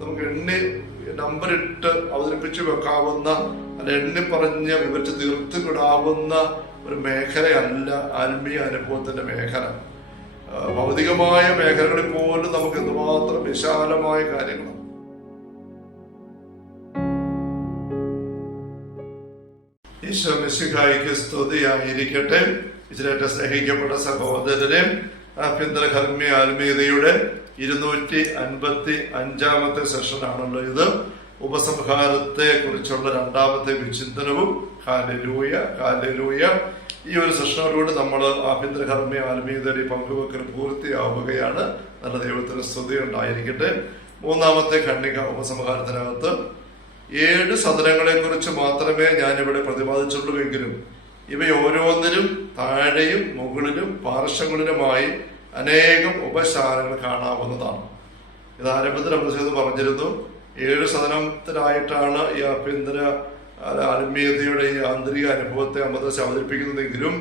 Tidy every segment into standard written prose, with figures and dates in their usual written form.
നമുക്ക് നമ്പറിട്ട് അവതരിപ്പിച്ച് വെക്കാവുന്ന, അല്ല എണ്ണി പറഞ്ഞ് വിവരിച്ച് തീർത്ത് വിടാവുന്ന ഒരു മേഖലയല്ല ആത്മീയ അനുഭവത്തിന്റെ മേഖല. ഭൗതികമായ മേഖലകളിൽ പോലും നമുക്ക് എന്തുമാത്രം വിശാലമായ കാര്യങ്ങളാണ്. ഈശോ മിശിഹായിക്ക് സ്തുതിയായിരിക്കട്ടെ. ഇതിലേറ്റ സ്നേഹിക്കപ്പെട്ട സഹോദരരെ, ആഭ്യന്തര കർമ്മീയ ആത്മീയതയുടെ 255 സെഷനാണല്ലോ ഇത്. ഉപസംഹാരത്തെ കുറിച്ചുള്ള രണ്ടാമത്തെ വിചിന്തനവും. Hallelujah, hallelujah. ഈ ഒരു സെഷനോടുകൂടി നമ്മൾ ആഭ്യന്തര കർമ്മീയ ആത്മീയതയുടെ പങ്കുവെക്കൽ പൂർത്തിയാവുകയാണ്. നല്ല ദൈവത്തിന് സ്തുതി ഉണ്ടായിരിക്കട്ടെ. മൂന്നാമത്തെ ഖണ്ഡിക ഉപസംഹാരത്തിനകത്ത് 7 സദനങ്ങളെ കുറിച്ച് മാത്രമേ ഞാനിവിടെ പ്രതിപാദിച്ചുള്ളൂവെങ്കിലും ഇവ ഓരോന്നിലും താഴെയും മുകളിലും പാർശ്വങ്ങളിലുമായി അനേകം ഉപശാലകൾ കാണാവുന്നതാണ്. ഇത് ആരംഭത്തിൽ നമ്മൾ പറഞ്ഞിരുന്നു. 7 സദനത്തിലായിട്ടാണ് ഈ ആഭ്യന്തര ആത്മീയതയുടെ ഈ ആന്തരിക അനുഭവത്തെ അമൃതസ് അവതരിപ്പിക്കുന്നതെങ്കിലും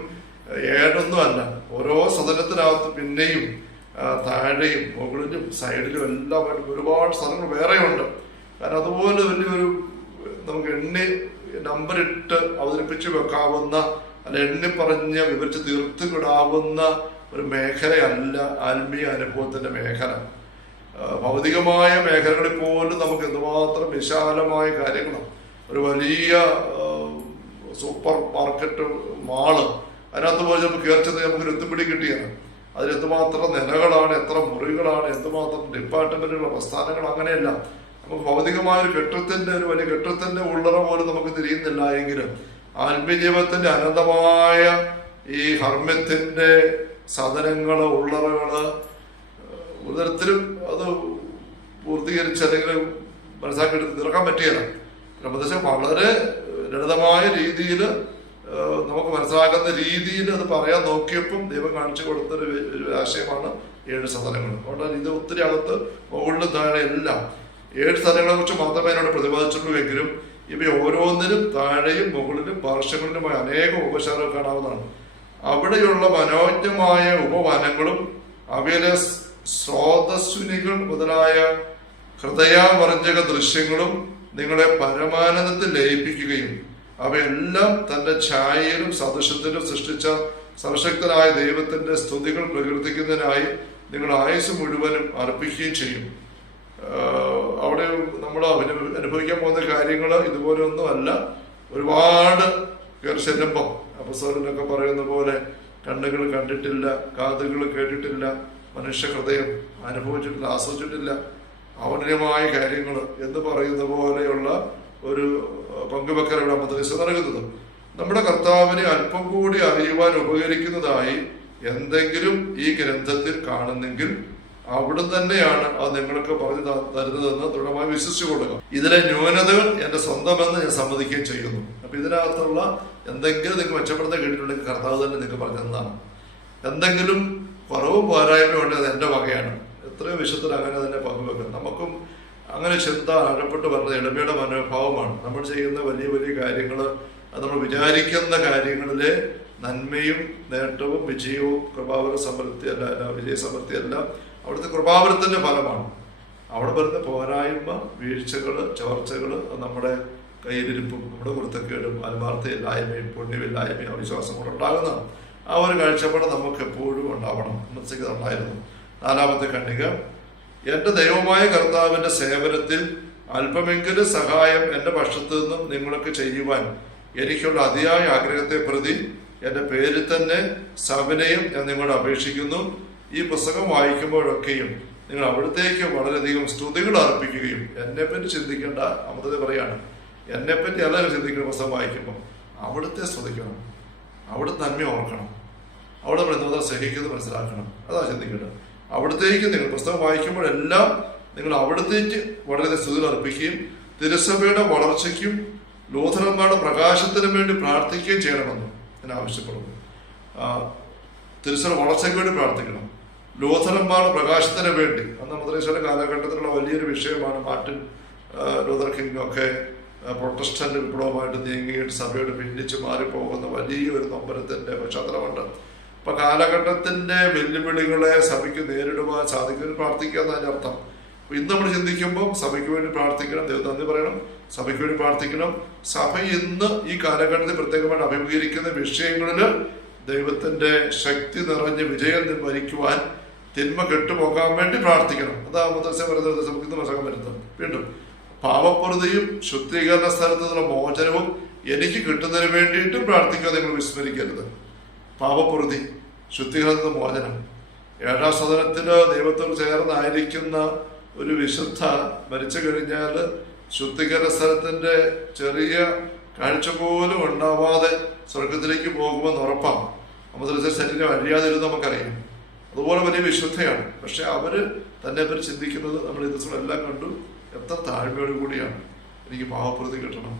7 അല്ല. ഓരോ സദനത്തിനകത്ത് പിന്നെയും താഴെയും മുകളിലും സൈഡിലും എല്ലാം ഒരുപാട് സ്ഥലങ്ങൾ വേറെയുണ്ട്. കാരണം അതുപോലെ വലിയൊരു നമുക്ക് നമ്പറിട്ട് അവതരിപ്പിച്ച് വെക്കാവുന്ന, അല്ല എണ്ണി പറഞ്ഞ് വിവരിച്ച് തീർത്ത് വിടാവുന്ന ഒരു മേഖലയല്ല ആത്മീയ അനുഭവത്തിന്റെ മേഖല. ഭൗതികമായ മേഖലകളിൽ പോലും നമുക്ക് എന്തുമാത്രം വിശാലമായ കാര്യങ്ങളാണ്. ഒരു വലിയ സൂപ്പർ മാർക്കറ്റ് മാള്, അതിനകത്ത് പോയി നമുക്ക് കയറിച്ചത് നമുക്കൊരു എത്തുപിടി കിട്ടിയാണ്. അതിൽ എന്തുമാത്രം നിലകളാണ്, എത്ര മുറികളാണ്, എന്തുമാത്രം ഡിപ്പാർട്ട്മെന്റുകളുടെ പ്രസ്ഥാനങ്ങൾ, അങ്ങനെയല്ല. നമുക്ക് ഭൗതികമായ ഒരു കെട്ടിടത്തിന്റെ, ഒരു വലിയ കെട്ടിടത്തിന്റെ ഉള്ളറ പോലും നമുക്ക് തിരിയുന്നില്ല എങ്കിലും ആത്മീയ ജീവിതത്തിന്റെ അനന്തമായ ഈ ഹർമ്മ്യത്തിന്റെ സദനങ്ങള്, ഉള്ളറകള് ഒരു തരത്തിലും അത് പൂർത്തീകരിച്ച് അല്ലെങ്കിൽ മനസ്സിലാക്കി തീർക്കാൻ പറ്റിയല്ല. പ്രദേശം വളരെ ലളിതമായ രീതിയിൽ നമുക്ക് മനസ്സിലാക്കുന്ന രീതിയിൽ അത് പറയാൻ നോക്കിയപ്പം ദൈവം കാണിച്ചു കൊടുത്തൊരു ആശയമാണ് 7 സദനങ്ങൾ. അതുകൊണ്ട് ഇത് ഒത്തിരി അകത്ത് മുകളിലും താഴെ എല്ലാം 7 സ്ഥലങ്ങളെ കുറിച്ച് മാത്രമേ എന്നോട് പ്രതിപാദിച്ചിട്ടുള്ളൂവെങ്കിലും ഇവ ഓരോന്നിലും താഴെയും മുകളിലും പാർശ്വങ്ങളിലുമായി അനേകം ഉപശാലകൾ കാണാവുന്നതാണ്. അവിടെയുള്ള മനോജ്ഞമായ ഉപവനങ്ങളും അവയിലെ സ്രോതസ്സുനികൾ മുതലായ ഹൃദയാമർജക ദൃശ്യങ്ങളും നിങ്ങളെ പരമാനന്ദത്തിൽ ലയിപ്പിക്കുകയും അവയെല്ലാം തന്റെ ഛായയിലും സദൃശത്തിലും സൃഷ്ടിച്ച സർവശക്തനായ ദൈവത്തിന്റെ സ്തുതികൾ പ്രകീർത്തിക്കുന്നതിനായി നിങ്ങൾ ആയുസ് മുഴുവനും അർപ്പിക്കുകയും ചെയ്യും. അവിടെ നമ്മൾ അനുഭവിക്കാൻ പോകുന്ന കാര്യങ്ങൾ ഇതുപോലെ ഒന്നും അല്ല. ഒരുപാട് കയറി ചെല്ലുമ്പം അപ്പസ്തലനൊക്കെ പറയുന്ന പോലെ കണ്ണുകൾ കണ്ടിട്ടില്ല, കാതുകൾ കേട്ടിട്ടില്ല, മനുഷ്യ ഹൃദയം അനുഭവിച്ചിട്ടില്ല, ആസ്വദിച്ചിട്ടില്ല അവനീയമായ കാര്യങ്ങൾ എന്ന് പറയുന്ന പോലെയുള്ള ഒരു പങ്കുവെക്കലാണ് അമൃതസ് നൽകുന്നത്. നമ്മുടെ കർത്താവിനെ അല്പം കൂടി അറിയുവാൻ ഉപകരിക്കുന്നതായി എന്തെങ്കിലും ഈ ഗ്രന്ഥത്തിൽ കാണുന്നെങ്കിൽ അവിടെ തന്നെയാണ് അത് നിങ്ങൾക്ക് പറഞ്ഞു തരുന്നതെന്ന് ദൃഢമായി വിശ്വസിച്ചുകൊള്ളുക. ഇതിലെ ന്യൂനതകൾ എന്റെ സ്വന്തമെന്ന് ഞാൻ സമ്മതിക്കുകയും ചെയ്യുന്നു. അപ്പൊ ഇതിനകത്തുള്ള എന്തെങ്കിലും നിങ്ങൾക്ക് മെച്ചപ്പെടുത്താൻ കേട്ടിട്ടുണ്ടെങ്കിൽ കർത്താവ് തന്നെ നിങ്ങൾക്ക് പറഞ്ഞതാണ്. എന്തെങ്കിലും കുറവും പോരായ്മയും ഉണ്ട്, അത് എന്റെ വകയാണ്. എത്രയോ വിശുദ്ധർ അങ്ങനെ തന്നെ പങ്കുവെക്കണം. നമുക്കും അങ്ങനെ ചിന്ത ആഴപ്പെട്ട് പറഞ്ഞ എളിമയുടെ മനോഭാവമാണ്. നമ്മൾ ചെയ്യുന്ന വലിയ വലിയ കാര്യങ്ങൾ, അത് നമ്മൾ വിചാരിക്കുന്ന കാര്യങ്ങളിലെ നന്മയും നേട്ടവും വിജയവും കൃപാവര സമൃദ്ധി അല്ല, വിജയ സമൃദ്ധി അല്ല, അവിടുത്തെ കൃപാവരത്തിന്റെ ഫലമാണ്. അവിടെ വരുന്ന പോരായ്മ, വീഴ്ചകള്, ചോർച്ചകള് നമ്മുടെ കയ്യിലിരിപ്പും നമ്മുടെ കുരുത്തക്കേടും ആത്മാർത്ഥയില്ലായ്മയും പുണ്യമില്ലായ്മയും അവിശ്വാസം കൂടെ ഉണ്ടാകുന്നതാണ്. ആ ഒരു കാഴ്ചപ്പാട് നമുക്ക് എപ്പോഴും ഉണ്ടാവണം. ഉണ്ടായിരുന്നു. 4-ാമത്തെ ഖണ്ഡിക, എന്റെ ദൈവമായ കർത്താവിന്റെ സേവനത്തിൽ അല്പമെങ്കിലും സഹായം എന്റെ പക്ഷത്തു നിന്നും നിങ്ങൾക്ക് ചെയ്യുവാൻ എനിക്കുള്ള അതിയായ ആഗ്രഹത്തെ പ്രതി എന്റെ പേരിൽ തന്നെ സവിനയം ഞാൻ നിങ്ങളോട് അപേക്ഷിക്കുന്നു. ഈ പുസ്തകം വായിക്കുമ്പോഴൊക്കെയും നിങ്ങൾ അവിടത്തേക്ക് വളരെയധികം സ്തുതികൾ അർപ്പിക്കുകയും എന്നെപ്പറ്റി ചിന്തിക്കേണ്ട, അമൃത പറയാണ്, എന്നെപ്പറ്റി എല്ലാവരും ചിന്തിക്കണം. പുസ്തകം വായിക്കുമ്പോൾ അവിടുത്തെ സ്തുതിക്കണം, അവിടുത്തെ നന്മ ഓർക്കണം, അവിടെ നമ്മൾ എന്തുമാത്രം സ്നേഹിക്കുന്നത് മനസ്സിലാക്കണം. അതാ ചിന്തിക്കേണ്ടത്. അവിടത്തേക്ക് നിങ്ങൾ പുസ്തകം വായിക്കുമ്പോഴെല്ലാം നിങ്ങൾ അവിടത്തേക്ക് വളരെയധികം സ്തുതികൾ അർപ്പിക്കുകയും തിരുസഭയുടെ വളർച്ചയ്ക്കും ലൂഥറന്മാരുടെ പ്രകാശത്തിനും വേണ്ടി പ്രാർത്ഥിക്കുകയും ചെയ്യണമെന്ന് ഞാൻ ആവശ്യപ്പെടുന്നു. തിരുസഭ വളർച്ചയ്ക്ക് വേണ്ടി പ്രാർത്ഥിക്കണം. ലൂഥറന്മാരുടെ പ്രകാശത്തിന് വേണ്ടി, അന്ന് മദ്രസയുടെ കാലഘട്ടത്തിലുള്ള വലിയൊരു വിഷയമാണ്. മാർട്ടിൻ ലൂഥർ കിങ് ഒക്കെ പ്രൊട്ടസ്റ്റന്റ് വിപ്ലവമായിട്ട് നീങ്ങിയിട്ട് സഭയോട് ഭിന്നിച്ച് മാറിപ്പോകുന്ന വലിയൊരു നൊമ്പരത്തിന്റെ പശ്ചാത്തലമുണ്ട്. അപ്പൊ കാലഘട്ടത്തിന്റെ വെല്ലുവിളികളെ സഭയ്ക്ക് നേരിടുവാൻ സാധിക്കും പ്രാർത്ഥിക്കുക എന്നതിന്റെ അർത്ഥം. ഇന്ന് നമ്മൾ ചിന്തിക്കുമ്പോൾ സഭയ്ക്ക് വേണ്ടി പ്രാർത്ഥിക്കണം, ദൈവം നന്ദി പറയണം, സഭയ്ക്ക് വേണ്ടി പ്രാർത്ഥിക്കണം. സഭ ഇന്ന് ഈ കാലഘട്ടത്തിൽ പ്രത്യേകമായിട്ട് അഭിമുഖീകരിക്കുന്ന വിഷയങ്ങളിൽ ദൈവത്തിന്റെ ശക്തി നിറഞ്ഞ് വിജയം വരിക്കുവാൻ, തിന്മ കെട്ടുപോകാൻ വേണ്ടി പ്രാർത്ഥിക്കണം. അതാ മദ്രസ പറയുന്നത് നമുക്ക് ഇന്ന് മനസ്സിലാക്കാൻ പറ്റുന്നത്. വീണ്ടും പാപപ്രതിയും ശുദ്ധീകരണ സ്ഥലത്തു നിന്നുള്ള മോചനവും എനിക്ക് കിട്ടുന്നതിന് വേണ്ടിയിട്ടും പ്രാർത്ഥിക്കാൻ നിങ്ങൾ വിസ്മരിക്കരുത്. പാപപ്രതി, ശുദ്ധീകരണ മോചനം. 7-ാം സദനത്തില് ദൈവത്തോട് ചേർന്നായിരിക്കുന്ന ഒരു വിശുദ്ധ മരിച്ചു കഴിഞ്ഞാൽ ശുദ്ധീകരണ സ്ഥലത്തിന്റെ ചെറിയ കാഴ്ച പോലും ഉണ്ടാവാതെ സ്വർഗത്തിലേക്ക് പോകുമെന്ന് ഉറപ്പാണ്. അമദ്രസ ശരീരം അഴിയാതിരുന്ന് നമുക്കറിയാം. അതുപോലെ വലിയ വിശുദ്ധയാണ്. പക്ഷെ അവര് തന്നെ പറ്റി ചിന്തിക്കുന്നത് നമ്മൾ ഈ ദിവസങ്ങളെല്ലാം കണ്ടു. എത്ര താഴ്മയോട് കൂടിയാണ്. എനിക്ക് പാവപ്രതി കിട്ടണം,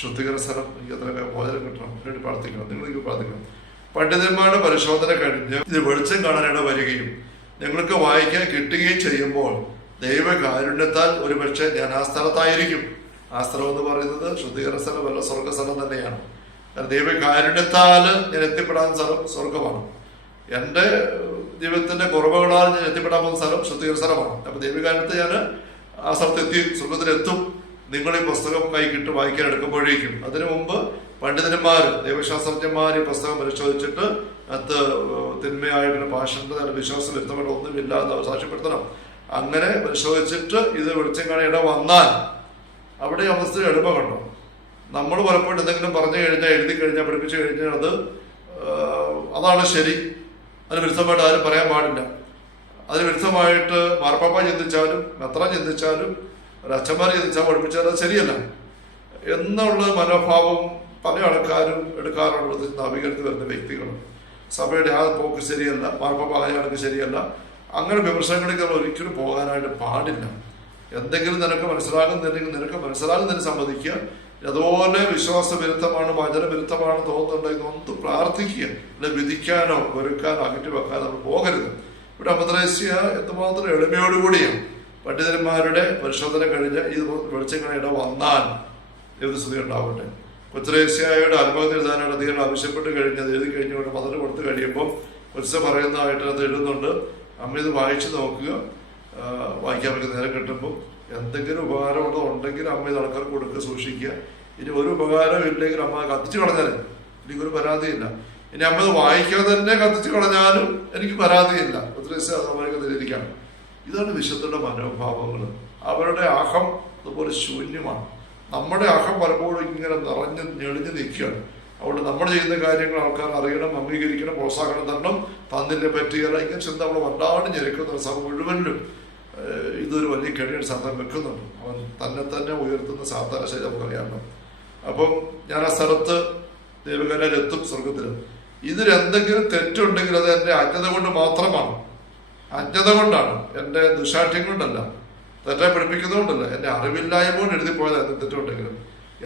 ശുദ്ധീകരണ സ്ഥലം എനിക്ക് അത്ര മോചനം കിട്ടണം, വേണ്ടി പ്രാർത്ഥിക്കണം, നിങ്ങൾക്ക് പ്രാർത്ഥിക്കണം. പണ്ഡിതന്മാരുടെ പരിശോധന കഴിഞ്ഞ് ഇത് വെളിച്ചം കാണാനിട വരികയും ഞങ്ങൾക്ക് വായിക്കാൻ കിട്ടുകയും ചെയ്യുമ്പോൾ ദൈവകാരുണ്യത്താൽ ഒരുപക്ഷെ ഞാൻ ആ സ്ഥലത്തായിരിക്കും. ആ സ്ഥലം എന്ന് പറയുന്നത് ശുദ്ധീകരണ സ്ഥലമല്ല, സ്വർഗസ്ഥലം തന്നെയാണ്. കാരണം ദൈവകാരുണ്യത്താൽ ഞാൻ എത്തിപ്പെടാൻ സ്ഥലം സ്വർഗമാണ്. എൻ്റെ ജീവിതത്തിന്റെ കുറവുകളാൽ ഞാൻ എത്തിപ്പെടാൻ പോകുന്ന സ്ഥലം ശുദ്ധീകരണ സ്ഥലമാണ്. അപ്പൊ ദൈവകാരുണ്യത്തെ ഞാൻ ആ സ്ഥലത്തെത്തി സ്വർഗത്തിലെത്തും. നിങ്ങൾ ഈ പുസ്തകം കൈ കിട്ടി വായിക്കാൻ എടുക്കുമ്പോഴേക്കും. അതിനു മുമ്പ് പണ്ഡിതന്മാർ, ദൈവശാസ്ത്രജ്ഞന്മാർ ഈ പുസ്തകം പരിശോധിച്ചിട്ട് അത് തിന്മയായിട്ടുള്ള ഭാഷന്റെ വിശ്വാസം വ്യക്തമായിട്ട് ഒന്നുമില്ല എന്ന് സാക്ഷ്യപ്പെടുത്തണം. അങ്ങനെ പരിശോധിച്ചിട്ട് ഇത് വെളിച്ചം കാണാൻ ഇട വന്നാൽ അവിടെ അവസ്ഥ എളുപ്പ കണ്ടോ. നമ്മൾ പലപ്പോഴും എന്തെങ്കിലും പറഞ്ഞു കഴിഞ്ഞാൽ, എഴുതി കഴിഞ്ഞാൽ, പഠിപ്പിച്ചു കഴിഞ്ഞാൽ അതാണ് ശരി, അതിന് വിരുദ്ധമായിട്ട് ആരും പറയാൻ പാടില്ല. അതിന് വിരുദ്ധമായിട്ട് മാർപ്പാപ്പ ചിന്തിച്ചാലും മെത്രാൻ ചിന്തിച്ചാലും അച്ഛന്മാർ ചിന്തിച്ചാൽ പഠിപ്പിച്ചാൽ അത് ശരിയല്ല എന്നുള്ള മനോഭാവം പല ആൾക്കാരും എടുക്കാറുള്ളത്. നവീകരണത്തിൽ വരുന്ന വ്യക്തികൾ സഭയുടെ ആ പോക്ക് ശരിയല്ല, മാർപ്പാപ്പ ആയാൾക്ക് ശരിയല്ല, അങ്ങനെ വിമർശനങ്ങളിലേക്ക് ഒരിക്കലും പോകാനായിട്ട് പാടില്ല. എന്തെങ്കിലും നിനക്ക് മനസ്സിലാകുന്നില്ലെങ്കിൽ നിനക്ക് മനസ്സിലാകുന്നതിന് സമ്മതിക്കുക. അതുപോലെ വിശ്വാസ വിരുദ്ധമാണ്, വചന വിരുദ്ധമാണ് തോന്നുന്നുണ്ടെങ്കിൽ ഒന്ന് പ്രാർത്ഥിക്കുക. അല്ലെ വിധിക്കാനോ വെറുക്കാനോ അകറ്റി വെക്കാനോ നമ്മൾ പോകരുത്. ഇവിടെ അമദ്രസ്യ എന്തുമാത്രം എളിമയോടുകൂടിയാണ്. പണ്ഡിതന്മാരുടെ പരിശോധന കഴിഞ്ഞ് ഇത് വെളിച്ചം ഇട വന്നാൽ ദൈവസ്തുതി ഉണ്ടാവട്ടെ. കൊച്ചുരേസ്യയുടെ അനുഭവത്തിൽ എഴുതാനായിട്ട് അധികം ആവശ്യപ്പെട്ട് കഴിഞ്ഞത് എഴുതി കഴിഞ്ഞുകൊണ്ട് മദർ കൊടുത്തു കഴിയുമ്പോൾ കൊച്ചു പറയുന്നതായിട്ട് അത് എഴുതുന്നുണ്ട്. അമ്മ ഇത് വായിച്ചു നോക്കുക, വായിക്കാൻ പറ്റുന്ന നേരം കിട്ടുമ്പോൾ എന്തെങ്കിലും ഉപകാരമുള്ളതുണ്ടെങ്കിൽ അമ്മ ഇത് ആൾക്കാർക്ക് കൊടുക്കുക, സൂക്ഷിക്കുക. ഇനി ഒരു ഉപകാരം ഇല്ലെങ്കിൽ അമ്മ കത്തിച്ചു കളഞ്ഞാലും എനിക്കൊരു പരാതിയില്ല. ഇനി അമ്മ ഇത് വായിക്കാതെ തന്നെ കത്തിച്ചു കളഞ്ഞാലും എനിക്ക് പരാതിയില്ല. കൊച്ചുരേസ്യ അമേരിക്കയിലിരിക്കുകയാണ്. ഇതാണ് വിശുദ്ധരുടെ മനോഭാവങ്ങൾ. അവരുടെ അഹം അതുപോലെ ശൂന്യമാണ്. നമ്മുടെ അഹം പലപ്പോഴും ഇങ്ങനെ നിറഞ്ഞ് ഞെളിഞ്ഞ് നിൽക്കുകയാണ്. അതുകൊണ്ട് നമ്മൾ ചെയ്യുന്ന കാര്യങ്ങൾ ആൾക്കാർ അറിയണം, അംഗീകരിക്കണം, പ്രോത്സാഹനം തരണം. തന്നിനെ പറ്റിയല്ല ഇങ്ങനെ ചിന്ത നമ്മൾ വല്ലാണ്ട് ഞെരുക്കുന്ന സഭ മുഴുവനിലും ഇതൊരു വലിയ കെണിയുടെ സാധനം വെക്കുന്നുണ്ട്. അവൻ തന്നെ ഉയർത്തുന്ന സാധാരണ ശൈലി നമുക്കറിയാമല്ലോ. അപ്പം ഞാൻ ആ സ്ഥലത്ത് ദൈവകരയിലെത്തും, സ്വർഗത്തിലും. ഇതിലെന്തെങ്കിലും തെറ്റുണ്ടെങ്കിൽ അത് എൻ്റെ അജ്ഞത കൊണ്ട് മാത്രമാണ്. അജ്ഞത കൊണ്ടാണ്, എൻ്റെ ദുശാഠ്യം കൊണ്ടല്ല, തെറ്റായി പഠിപ്പിക്കുന്നതുകൊണ്ടല്ല, എൻ്റെ അറിവില്ലായ്മ കൊണ്ട് എഴുതിപ്പോയത് എന്ത് തെറ്റുണ്ടെങ്കിലും.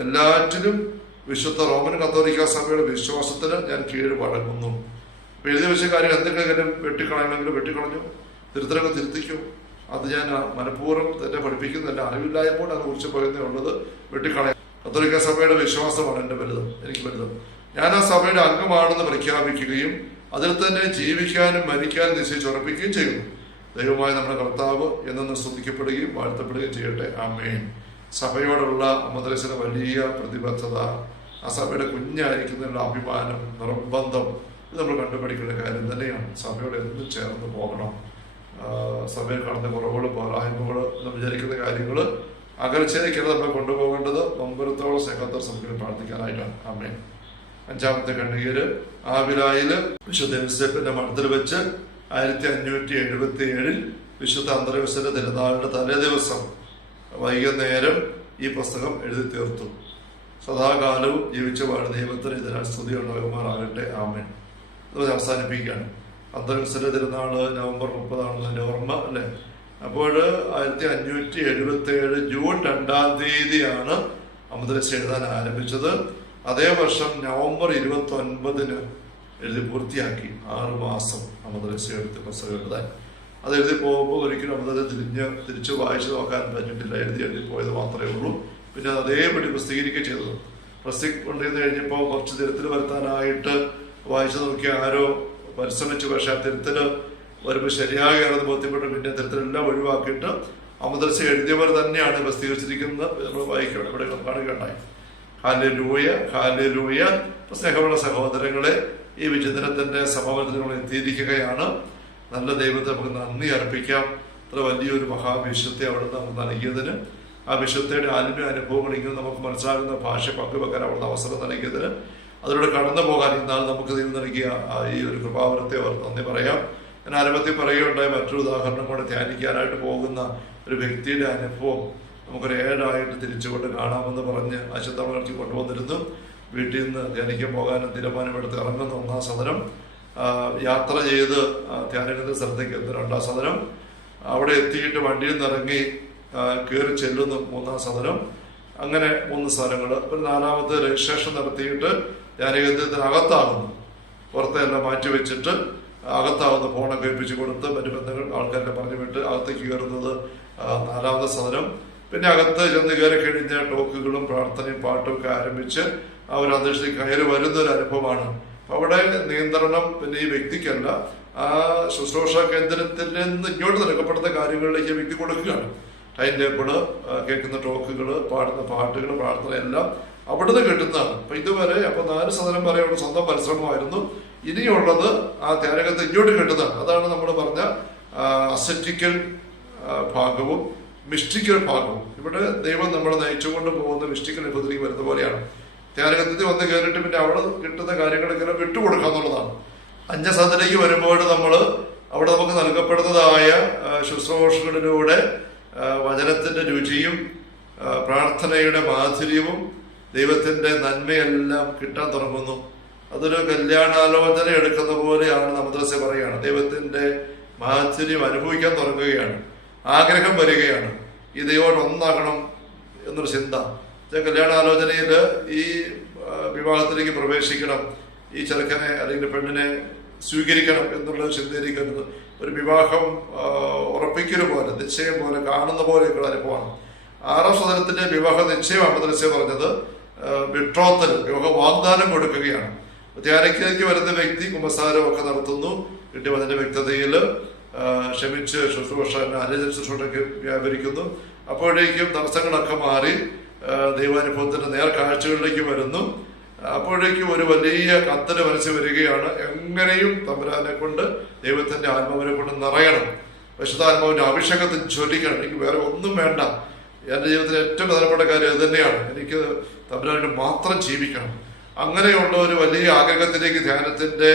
എല്ലാറ്റിലും വിശുദ്ധ റോമൻ കത്തോലിക്ക സഭയുടെ വിശ്വാസത്തിന് ഞാൻ കീഴ്വഴങ്ങുന്നു. അപ്പൊ എഴുതി വെച്ച കാര്യം എന്തെങ്കിലും വെട്ടിക്കളയണമെങ്കിലും വെട്ടിക്കളഞ്ഞു, തിരുത്തലൊക്കെ തിരുത്തിക്കും. അത് ഞാൻ മനഃപൂർവ്വം തെറ്റായി പഠിപ്പിക്കുന്നില്ല, അറിവില്ലായ്മ കൊണ്ട് അത് കുറിച്ച് പറയുന്നേ ഉള്ളത്. വെട്ടിക്കളയാം. കത്തോലിക്ക സഭയുടെ വിശ്വാസമാണ് എൻ്റെ വലുത്, എനിക്ക് വലുത്. ഞാൻ ആ സഭയുടെ അംഗമാണെന്ന് പ്രഖ്യാപിക്കുകയും അതിൽ തന്നെ ജീവിക്കാനും മരിക്കാനും നിശ്ചയിച്ചുറപ്പിക്കുകയും ചെയ്യുന്നു. ദൈവമായ നമ്മുടെ കർത്താവ് എന്നു സ്തുതിക്കപ്പെടുകയും വാഴ്ത്തപ്പെടുകയും ചെയ്യട്ടെ. ആമേൻ. സഭയോടുള്ള മദ്രസയുടെ വലിയ പ്രതിബദ്ധത, ആ സഭയുടെ കുഞ്ഞായിരിക്കുന്നതിനുള്ള അഭിമാനം, നിർബന്ധം, ഇത് നമ്മൾ കണ്ടുപിടിക്കേണ്ട കാര്യം തന്നെയാണ്. സഭയോട് എന്നും ചേർന്ന് പോകണം. സഭയിൽ കാണുന്ന കുറവുകൾ, പോരായ്മകൾ എന്ന് വിചാരിക്കുന്ന കാര്യങ്ങൾ അകൽച്ചയിലേക്കാണ് നമ്മൾ കൊണ്ടുപോകേണ്ടത്. നൊമ്പരത്തോളം സ്നേഹത്തോടെ സഭയിൽ പ്രാർത്ഥിക്കാനായിട്ടാണ്. ആമേൻ. 5-ാമത്തെ ഖണ്ഡികയില് ആവിലായില് വിശുദ്ധ യോസേപ്പിന്റെ മഠത്തിൽ വെച്ച് 1577 വിശുദ്ധ അന്ത്രയോസിന്റെ തിരുനാളിന്റെ തലേ ദിവസം വൈകുന്നേരം ഈ പുസ്തകം എഴുതി തീർത്തു. സദാകാലവും ജീവിച്ചു വാഴുന്ന ദൈവത്തിന് ഇതിനാൽ സ്തുതി ഉണ്ടാകുമാറാകട്ടെ. ആമേൻ. അത് അവസാനിപ്പിക്കുകയാണ്. അന്ത്രയോസിന്റെ തിരുനാള് നവംബർ 30 എൻ്റെ ഓർമ്മ അല്ലെ. അപ്പോൾ 1577 ജൂൺ 2-ാം തീയതിയാണ് അമദ്രസ എഴുതാൻ ആരംഭിച്ചത്. അതേ വർഷം നവംബർ 29 എഴുതി പൂർത്തിയാക്കി. 6 മാസം അമദ്രസ എടുത്ത് പുസ്തകം എഴുതാൻ. അത് എഴുതി പോകുമ്പോൾ ഒരിക്കലും അമദ്രസ തിരിച്ചു വായിച്ചു നോക്കാൻ പറ്റിയിട്ടില്ല. എഴുതി പോയത് മാത്രമേ ഉള്ളൂ. പിന്നെ അതേപടി പ്രസിദ്ധീകരിക്കുകയും ചെയ്തത്. കൊണ്ടിരുന്ന് കഴിഞ്ഞപ്പോൾ കുറച്ച് തിരുത്തൽ വരുത്താനായിട്ട് വായിച്ചു നോക്കിയ ആരോ പരിശ്രമിച്ചു. പക്ഷെ ആ തിരുത്തൽ വരുമ്പോൾ ശരിയാകുകയാണെന്ന് ബോധ്യപ്പെട്ടു. പിന്നെ തിരുത്തലെല്ലാം ഒഴിവാക്കിയിട്ട് അമദ്രസ എഴുതിയവർ തന്നെയാണ് പ്രസിദ്ധീകരിച്ചിരിക്കുന്നത്. നമ്മൾ വായിക്കണം, ഇവിടെ കാണുകയുണ്ടായി. Hallelujah, hallelujah. സ്നേഹമുള്ള സഹോദരങ്ങളെ, ഈ വിചിന്തനത്തിന്റെ സമാപനത്തിൽ നമ്മൾ എത്തിയിരിക്കുകയാണ്. നല്ല ദൈവത്തെ നമുക്ക് നന്ദി അർപ്പിക്കാം. ഇത്ര വലിയൊരു മഹാവിശുദ്ധത്തെ അവിടുന്ന് നമുക്ക് നൽകിയതിന്, ആ വിശുദ്ധയുടെ ആത്മീയ അനുഭവങ്ങൾ ഇങ്ങനെ നമുക്ക് മനസ്സിലാകുന്ന ഭാഷ പങ്കുവെക്കാൻ അവിടുന്ന് അവസരം നൽകിയതിന്, അതിലൂടെ കടന്നു പോകാൻ ഇന്നാൾ നമുക്ക് ദൈവം നൽകിയ ഈ ഒരു കൃപാവരത്തെ അവർ നന്ദി പറയാം. ഞാൻ ആരംഭത്തിൽ പറയുകയുണ്ടായ മറ്റൊരു ഉദാഹരണം കൂടെ ധ്യാനിക്കാനായിട്ട് പോകുന്ന ഒരു വ്യക്തിയുടെ അനുഭവം നമുക്കൊരു ഏഴായിട്ട് തിരിച്ചുകൊണ്ട് കാണാമെന്ന് പറഞ്ഞ് അശുദ്ധമലർത്തി കൊണ്ടുവന്നിരുന്നു. വീട്ടിൽ നിന്ന് ധ്യാനിക്കാൻ പോകാനും തീരുമാനമെടുത്ത് ഇറങ്ങുന്ന ഒന്നാം സദനം, യാത്ര ചെയ്ത് ധ്യാനത്തിന്റെ സ്ഥലത്തേക്ക് എത്തുന്ന രണ്ടാം സദനം, അവിടെ എത്തിയിട്ട് വണ്ടിയിൽ നിന്ന് ഇറങ്ങി കയറി ചെല്ലുന്നു മൂന്നാം സദനം. അങ്ങനെ 3 സ്ഥലങ്ങൾ. ഒരു 4ാമത്തെ രജിസ്ട്രേഷൻ നടത്തിയിട്ട് ധ്യാനകേന്ദ്രത്തിനകത്താകുന്നു. പുറത്തെല്ലാം മാറ്റി വെച്ചിട്ട് അകത്താകുന്ന ഫോണൊക്കെ ഏൽപ്പിച്ച് കൊടുത്ത് മറ്റു ബന്ധങ്ങൾ ആൾക്കാരെ പറഞ്ഞു വിട്ട് അകത്തേക്ക് കയറുന്നത് 4ാമത്തെ സദനം. പിന്നെ അകത്ത് ചെന്ന് കയറി കഴിഞ്ഞ ടോക്കുകളും പ്രാർത്ഥനയും പാട്ടും ഒക്കെ ആരംഭിച്ച് ആ ഒരു അന്തരീക്ഷത്തിൽ കയറി വരുന്ന ഒരു അനുഭവമാണ്. അവിടെ നിയന്ത്രണം പിന്നെ ഈ വ്യക്തിക്കല്ല, ആ ശുശ്രൂഷ കേന്ദ്രത്തിൽ നിന്ന് ഇങ്ങോട്ട് നൽകപ്പെടുന്ന കാര്യങ്ങളിലേക്ക് വ്യക്തി കൊടുക്കുകയാണ്. ടൈം ടേബിള്, കേൾക്കുന്ന ടോക്കുകൾ, പാടുന്ന പാട്ടുകൾ, പ്രാർത്ഥന എല്ലാം അവിടുന്ന് കിട്ടുന്നതാണ്. അപ്പൊ ഇതുവരെ 4 സദനം വരെ അവിടെ സ്വന്തം പരിശ്രമമായിരുന്നു. ഇനിയുള്ളത് ആ ധ്യാനകത്ത് ഇങ്ങോട്ട് കിട്ടുന്നതാണ്. അതാണ് നമ്മൾ പറഞ്ഞ അസറ്റിക്കൽ ഭാഗവും മിസ്റ്റിക്കൽ ഭാഗവും. ഇവിടെ ദൈവം നമ്മളെ നയിച്ചുകൊണ്ട് പോകുന്ന മിസ്റ്റിക്കൽ അനുഭവത്തിലേക്ക് വരുന്ന പോലെയാണ്. ധ്യാനകത്തിൽ വന്ന് കയറിയിട്ട് പിന്നെ അവിടെ കിട്ടുന്ന കാര്യങ്ങളൊക്കെ വിട്ടുകൊടുക്കുക എന്നുള്ളതാണ്. അന്യസദനത്തിലേക്ക് വരുമ്പോൾ അവിടെ നമുക്ക് നൽകപ്പെടുന്നതായ ശുശ്രൂഷകളിലൂടെ വചനത്തിന്റെ രുചിയും പ്രാർത്ഥനയുടെ മാധുര്യവും ദൈവത്തിന്റെ നന്മയെല്ലാം കിട്ടാൻ തുടങ്ങുന്നു. അതൊരു കല്യാണാലോചന എടുക്കുന്ന പോലെയാണ് മദ്രസ പറയുകയാണ്. ദൈവത്തിന്റെ മാധുര്യം അനുഭവിക്കാൻ തുടങ്ങുകയാണ്, ആഗ്രഹം വരികയാണ്. ഈ ദൈവം ഒന്നാകണം എന്നൊരു ചിന്ത. കല്യാണാലോചനയിൽ ഈ വിവാഹത്തിലേക്ക് പ്രവേശിക്കണം, ഈ ചെറുക്കനെ അല്ലെങ്കിൽ പെണ്ണിനെ സ്വീകരിക്കണം എന്നുള്ള ചിന്തയിലേക്ക് ഒരു വിവാഹം ഉറപ്പിക്കൽ പോലെ, നിശ്ചയം പോലെ, കാണുന്ന പോലെയൊക്കെയുള്ള അനുഭവമാണ്. 6ാം സദനത്തിന്റെ വിവാഹ നിശ്ചയം മദ്രസ പറഞ്ഞത് ബിട്രോത്തൽ, വിവാഹ വാഗ്ദാനം കൊടുക്കുകയാണ്. ധ്യാനത്തിലേക്ക് വരുന്ന വ്യക്തി കുമ്പസാരം ഒക്കെ നടത്തുന്നു. കിട്ടിയ അതിന്റെ വ്യക്തതയിൽ ക്ഷമിച്ച് ശുശ്രൂഷ അനുജൻ ശുശ്രൂഷയ്ക്ക് വ്യാപരിക്കുന്നു. അപ്പോഴേക്കും തടസ്സങ്ങളൊക്കെ മാറി ദൈവാനുഭവത്തിന്റെ നേർക്കാഴ്ചകളിലേക്ക് വരുന്നു. അപ്പോഴേക്കും ഒരു വലിയ കത്തല് മനസ്സിൽ വരികയാണ്. എങ്ങനെയും തമ്പുരാനെ കൊണ്ട്, ദൈവത്തിന്റെ ആത്മാവിനെ കൊണ്ട് നിറയണം, പരിശുദ്ധാത്മാവിന്റെ അഭിഷേകത്തിൽ ജ്വലിക്കണം, എനിക്ക് വേറെ ഒന്നും വേണ്ട, എൻ്റെ ജീവിതത്തിലെ ഏറ്റവും പ്രധാനപ്പെട്ട കാര്യം ഇത് തന്നെയാണ്, എനിക്ക് തമ്പുരാനായിട്ട് മാത്രം ജീവിക്കണം. അങ്ങനെയുള്ള ഒരു വലിയ ആഗ്രഹത്തിലേക്ക് ധ്യാനത്തിന്റെ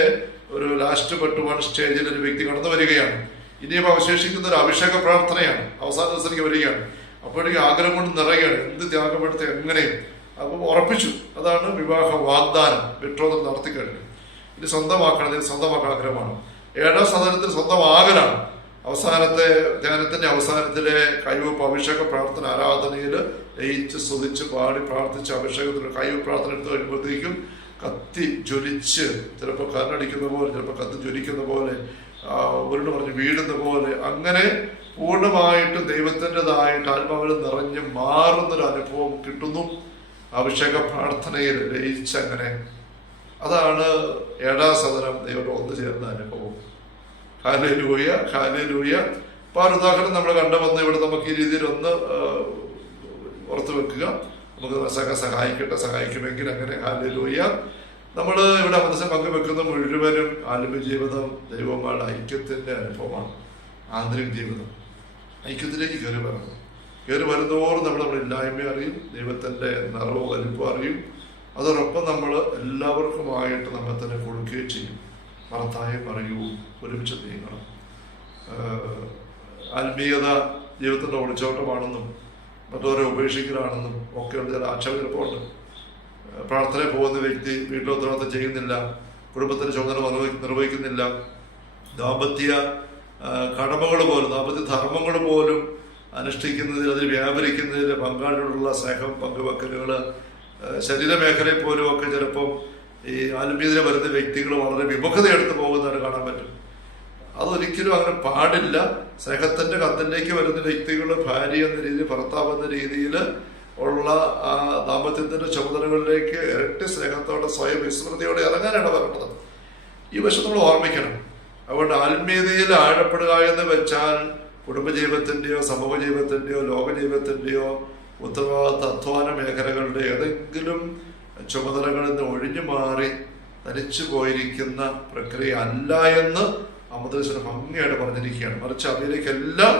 ഒരു ലാസ്റ്റ് ബട്ട് വൺ സ്റ്റേജിൽ ഒരു വ്യക്തി കടന്നു വരികയാണ്. ഇനിയും അവശേഷിക്കുന്ന ഒരു അഭിഷേക പ്രാർത്ഥനയാണ്. അവസാന ദിവസത്തേക്ക് വരികയാണ്. അപ്പോഴേക്കും ആഗ്രഹം കൊണ്ട് നിറയുകയാണ്, എന്ത് ത്യാഗപ്പെടുത്തി എങ്ങനെയും. അപ്പം ഉറപ്പിച്ചു. അതാണ് വിവാഹ വാഗ്ദാനം, ബിട്രോതൽ നടത്തിക്കഴിഞ്ഞു. ഇനി സ്വന്തമാക്കണം, ഇതിന് സ്വന്തമാക്കാൻ ആഗ്രഹമാണ്. 7ാം സദനത്തിൽ സ്വന്തമാകലാണ്. അവസാനത്തെ ധ്യാനത്തിന്റെ അവസാനത്തിലെ കൈവപ്പ് അഭിഷേക പ്രാർത്ഥന ആരാധനയിൽ ലയിച്ച് സ്തുതിച്ച് പാടി പ്രാർത്ഥിച്ച് അഭിഷേകത്തിന് കൈവപ്പ് പ്രാർത്ഥന എടുത്തു കഴിയുമ്പോഴത്തേക്കും കത്തി ജ്വലിച്ച്, ചിലപ്പോൾ കരടടിക്കുന്ന പോലെ, ചിലപ്പോൾ കത്തി ജ്വലിക്കുന്ന പോലെ, ഉരുണ്ട് പറഞ്ഞ് വീഴുന്ന പോലെ, അങ്ങനെ പൂർണ്ണമായിട്ട് ദൈവത്തിൻ്റെതായിട്ട് ആത്മാവിൽ നിറഞ്ഞ് മാറുന്നൊരു അനുഭവം കിട്ടുന്നു അഭിഷേക പ്രാർത്ഥനയിൽ ലയിച്ചങ്ങനെ. അതാണ് 7ാം സദനം ദൈവം ഒന്നു ചേർന്ന അനുഭവം. Hallelujah, hallelujah. അപ്പൊ ആ ഉദാഹരണം നമ്മൾ കണ്ടുവന്ന് ഇവിടെ നമുക്ക് ഈ രീതിയിൽ ഒന്ന് ഓർത്തു വെക്കുക. നമുക്ക് സഹായിക്കുമെങ്കിൽ അങ്ങനെ. ഹല്ലേലൂയ. നമ്മൾ ഇവിടെ മനസ്സിൽ പങ്കുവെക്കുന്ന മുഴുവനും ആത്മീയ ജീവിതം ദൈവങ്ങളുടെ ഐക്യത്തിന്റെ അനുഭവമാണ്. ആന്തരിക ജീവിതം ഐക്യത്തിലേക്ക് കയറി വരുന്നതോറും നമ്മുടെ ഇല്ലായ്മ അറിയും, ദൈവത്തിന്റെ നിറവ് വലിപ്പം അറിയും. അതോടൊപ്പം നമ്മൾ എല്ലാവർക്കുമായിട്ട് നമ്മെ തന്നെ കൊടുക്കുകയും ചെയ്യും. ഭർത്തായം അറിയൂ, ഒരുമിച്ച് നീങ്ങണം. ആത്മീയത ജീവിതത്തിന്റെ ഒളിച്ചോട്ടമാണെന്നും മറ്റവരെ ഉപേക്ഷിക്കലാണെന്നും ഒക്കെയുള്ള ചില ആക്ഷേപം ചിലപ്പോൾ ഉണ്ട്. പ്രാർത്ഥനയിൽ പോകുന്ന വ്യക്തി വീട്ടിലെ ഉത്തരവാദിത്തം ചെയ്യുന്നില്ല, കുടുംബത്തിന്റെ ചുമതല നിർവഹിക്കുന്നില്ല, ദാമ്പത്യ കടമകൾ പോലും, ദാമ്പത്യ ധർമ്മങ്ങൾ പോലും അനുഷ്ഠിക്കുന്നതിൽ, അതിൽ വ്യാപരിക്കുന്നതിൽ പങ്കാളിയോടുള്ള സ്നേഹം, പങ്കുവെക്കലുകൾ, ശരീരമേഖലയിൽ പോലും ഒക്കെ ചിലപ്പം ഈ ആത്മീയതയിൽ വരുന്ന വ്യക്തികൾ വളരെ വിമുഖത എടുത്തു പോകുന്നതായിട്ട് കാണാൻ പറ്റും. അതൊരിക്കലും അങ്ങനെ പാടില്ല. സ്നേഹത്തിന്റെ കത്തിലേക്ക് വരുന്ന വ്യക്തികൾ ഭാര്യ എന്ന രീതിയിൽ, ഭർത്താവ് എന്ന രീതിയിൽ ഉള്ള ആ ദാമ്പത്യത്തിന്റെ ചുമതലകളിലേക്ക് ഇരട്ടി സ്നേഹത്തോടെ സ്വയം വിസ്മൃതിയോടെ ഇറങ്ങാനാണ് പറയുന്നത്. ഈ വശം നമ്മൾ ഓർമ്മിക്കണം. അതുകൊണ്ട് ആത്മീയതയിൽ ആഴപ്പെടുക എന്ന് വെച്ചാൽ കുടുംബജീവിതത്തിൻ്റെയോ സമൂഹ ജീവിതത്തിൻ്റെയോ ലോക ജീവിതത്തിൻ്റെയോ ഉത്തരവാദിത്ത അധ്വാന മേഖലകളുടെ ഏതെങ്കിലും ചുമതലകളിൽ നിന്ന് ഒഴിഞ്ഞു മാറി തനിച്ചു പോയിരിക്കുന്ന പ്രക്രിയ അല്ല എന്ന് അമൃതേശ്വരം ഭംഗിയായിട്ട് പറഞ്ഞിരിക്കുകയാണ്. മറിച്ച് അവയിലേക്കെല്ലാം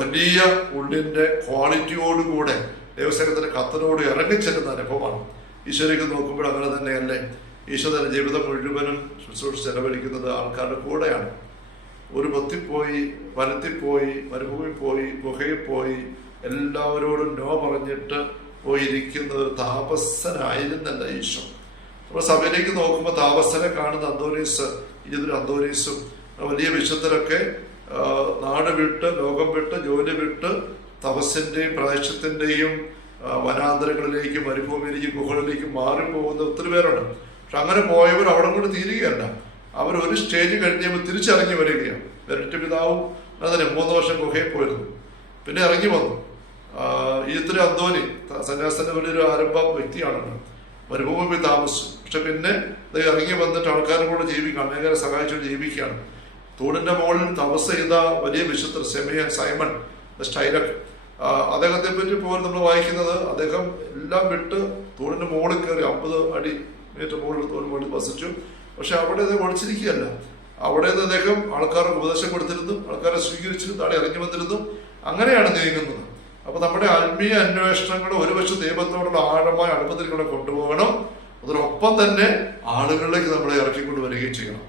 വലിയ ഉള്ളിൻ്റെ ക്വാളിറ്റിയോടുകൂടെ ദൈവസേനത്തിന്റെ കത്തനോട് ഇറങ്ങിച്ചെല്ലുന്ന അനുഭവമാണ്. ഈശോയ്ക്ക് നോക്കുമ്പോൾ അങ്ങനെ തന്നെയല്ലേ? ഈശോ തന്റെ ജീവിതം മുഴുവനും ശുശ്രൂഷ ചെലവഴിക്കുന്നത് ആൾക്കാരുടെ കൂടെയാണ്. ഒരു പൊത്തിപ്പോയി, വനത്തിപ്പോയി, മരുഭൂമി പോയി, ഗുഹയിൽ പോയി, എല്ലാവരോടും നോ പറഞ്ഞിട്ട് പോയിരിക്കുന്ന ഒരു താപസ്സനായിരുന്നല്ല ഈശോ. നമ്മൾ സഭയിലേക്ക് നോക്കുമ്പോൾ താപസ്സനെ കാണുന്ന അന്തോനീസ്, ഇതൊരു അന്തോനീസും വലിയ വിശുദ്ധരൊക്കെ നാട് വിട്ട്, ലോകം വിട്ട്, ജോലി വിട്ട് തപസ്സിന്റെയും പ്രായശ്ചിത്തിന്റെയും വനാന്തരങ്ങളിലേക്ക്, മരുഭൂമിയിലേക്ക്, ഗുഹകളിലേക്ക് മാറിപ്പോകുന്ന ഒത്തിരി പേരുണ്ട്. പക്ഷെ അങ്ങനെ പോയവർ അവിടെ കൊണ്ട് തീരുകയല്ല. അവർ ഒരു സ്റ്റേജ് കഴിഞ്ഞപ്പോൾ തിരിച്ചിറങ്ങി വരികയാണ്. വെരട്ട് പിതാവും അതിന് 3 വർഷം ഗുഹയിൽ പോയിരുന്നു, പിന്നെ ഇറങ്ങി വന്നു. ഈജിപ്തിലെ അന്തോനി സന്യാസത്തിന്റെ വലിയൊരു ആരംഭ വ്യക്തിയാണല്ലോ. മരുഭൂമി താമസിച്ചു. പക്ഷെ പിന്നെ ഇറങ്ങി വന്നിട്ട് ആൾക്കാരെ കൂടെ ജീവിക്കുകയാണ്, അനേകരെ സഹായിച്ചു ജീവിക്കുകയാണ്. തൂണിന്റെ മുകളിൽ തപസ് ചെയ്ത വലിയ വിശുദ്ധർ സെമിയൻ, സൈമൺ സ്റ്റൈലക്, അദ്ദേഹത്തെ പറ്റി പോലും നമ്മൾ വായിക്കുന്നത്, അദ്ദേഹം എല്ലാം വിട്ട് തൂണിന്റെ മുകളിൽ കയറി 50 അടി മീറ്റർ മുകളിൽ തൂണിന് മുകളിൽ വസിച്ചു. പക്ഷെ അവിടെ അദ്ദേഹം ഒളിച്ചിരിക്കുകയല്ല. അവിടെ നിന്ന് അദ്ദേഹം ആൾക്കാർക്ക് ഉപദേശം കൊടുത്തിരുന്നു, ആൾക്കാരെ സ്വീകരിച്ചിരുന്നു, താഴെ ഇറങ്ങി വന്നിരുന്നു. അങ്ങനെയാണ് നീങ്ങുന്നത്. അപ്പൊ നമ്മുടെ ആത്മീയ അന്വേഷണങ്ങൾ ഒരു വശം ദൈവത്തോടുള്ള ആഴമായ അടുപ്പത്തിലൂടെ കൊണ്ടുപോകണം, അതിനൊപ്പം തന്നെ ആളുകളിലേക്ക് നമ്മളെ ഇറക്കിക്കൊണ്ടുവരികയും ചെയ്യണം.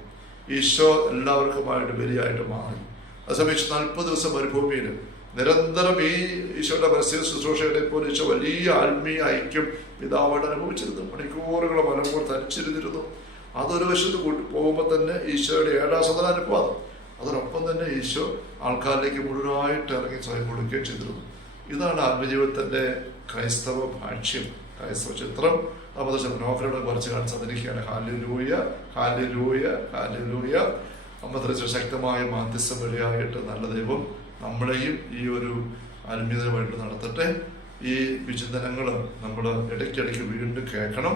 ഈശോ എല്ലാവർക്കുമായിട്ട് ബലിയായിട്ട് മാറി. അതേസമയം 40 ദിവസം മരുഭൂമിയിൽ നിരന്തരം ഈ ഈശോയുടെ പരസ്യ ശുശ്രൂഷകളെ പോലെ ഈശോ വലിയ ആത്മീയ ഐക്യം പിതാവായിട്ട് അനുഭവിച്ചിരുന്നു. മണിക്കൂറുകൾ മലമ്പോൾ തനിച്ചിരുന്നിരുന്നു. അതൊരു വശത്ത് പോകുമ്പോൾ തന്നെ ഈശോയുടെ 7ാം സദന അനുഭവം. അതിനൊപ്പം തന്നെ ഈശോ ആൾക്കാരിലേക്ക് മുഴുവനായിട്ട് ഇറങ്ങി സ്വയം കൊടുക്കുകയും ചെയ്തിരുന്നു. ഇതാണ് ആത്മജീവിതത്തിന്റെ ക്രൈസ്തവ ഭാഷ്യം, ക്രൈസ്തവ ചിത്രം. നമ്മൾ നോക്കലോടെ കുറച്ച് കാണിച്ച് തന്നിരിക്കുകയാണ്. Hallelujah, hallelujah, hallelujah. അമ്മ ശക്തമായ മാധ്യസ്ഥം വഴിയായിട്ട് നല്ല ദൈവം നമ്മളെയും ഈ ഒരു ആത്മീയതയുമായിട്ട് നടത്തട്ടെ. ഈ വിചിന്തനങ്ങൾ നമ്മൾ ഇടയ്ക്കിടയ്ക്ക് വീണ്ടും കേൾക്കണം.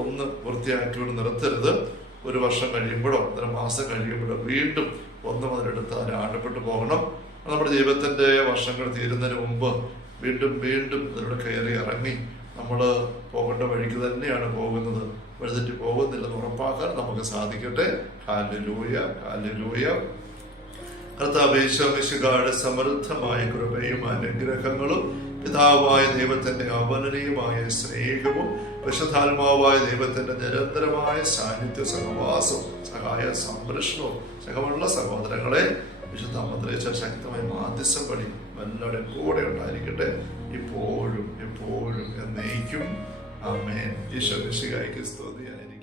ഒന്ന് വൃത്തിയാക്കിയോട് നിർത്തരുത്. 1 വർഷം കഴിയുമ്പോഴോ 1 മാസം കഴിയുമ്പോഴോ വീണ്ടും 1 മുതലെടുത്ത് അതിന് ആഴപ്പെട്ടു പോകണം. നമ്മുടെ ജീവിതത്തിന്റെ വർഷങ്ങൾ തീരുന്നതിന് മുമ്പ് വീണ്ടും വീണ്ടും അതിലൂടെ കയറി ഇറങ്ങി നമ്മൾ പോകേണ്ട വഴിക്ക് തന്നെയാണ് പോകുന്നത്, വഴിതെറ്റി പോകുന്നില്ലെന്ന് ഉറപ്പാക്കാൻ നമുക്ക് സാധിക്കട്ടെ. Hallelujah, hallelujah. കർത്താവേ, ഈശോയുടെ സമൃദ്ധമായ കൃപയും അനുഗ്രഹങ്ങളും പിതാവായ ദൈവത്തിന്റെ അവർണ്ണനീയമായ സ്നേഹവും വിശുദ്ധാത്മാവായ ദൈവത്തിന്റെ നിരന്തരമായ സാന്നിധ്യ സഹവാസവും സഹായ സംരക്ഷണവും സഹമുള്ള സഹോദരങ്ങളെ വിശുദ്ധ അമ്മ ശക്തമായ മാധ്യസ്ഥം വഴി എല്ലാവരുടെയും കൂടെ ഉണ്ടായിരിക്കട്ടെ, ഇപ്പോഴും എപ്പോഴും എന്നേക്കും. ആമേൻ. ഈശോ മിശിഹായ്ക്ക് സ്തുതിയായിരിക്കും.